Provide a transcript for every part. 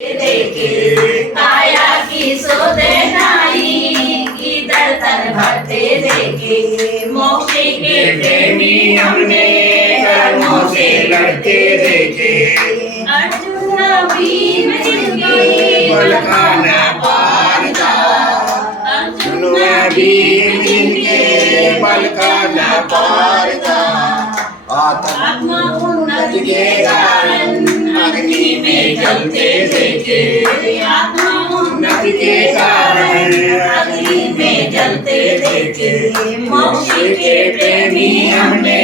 देखे काया की सोदेनाई किधर तन भरते देखे मोक्ष के प्रेमी हमने कर्मों से लड़ते देखे अर्जुन भीम जिनके बल का न पार था अर्जुन भीम जिनके बल का न पार था आत्मा उन्नति के कारण अग्नि में जलते देखे आत्मा उन्नति के कारण अग्नि में जलते देखे मोक्ष के प्रेमी हमने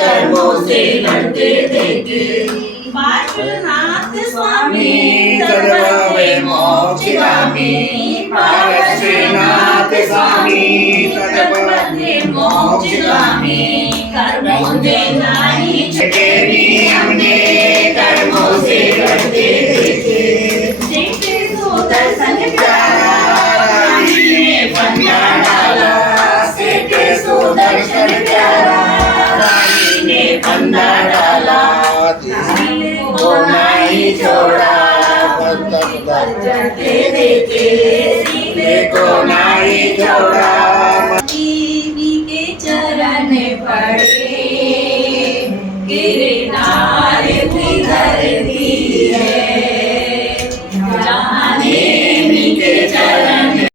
कर्मों से लड़ते देखे पार्श्वनाथ स्वामी सर्ववे मोक्षगामी पार्श्वनाथ स्वामी सर्ववे मोक्षगामी कर्मों से नहीं छकेनी हमने कर्मों से लड़ते देखे देखते तो दर्शन प्यारा ने फंदा डाला देखते तो दर्शन प्यारा रानी ने फंदा डाला को नहीं छोड़ा चढ़ते देखे सीधे को नहीं छोड़ा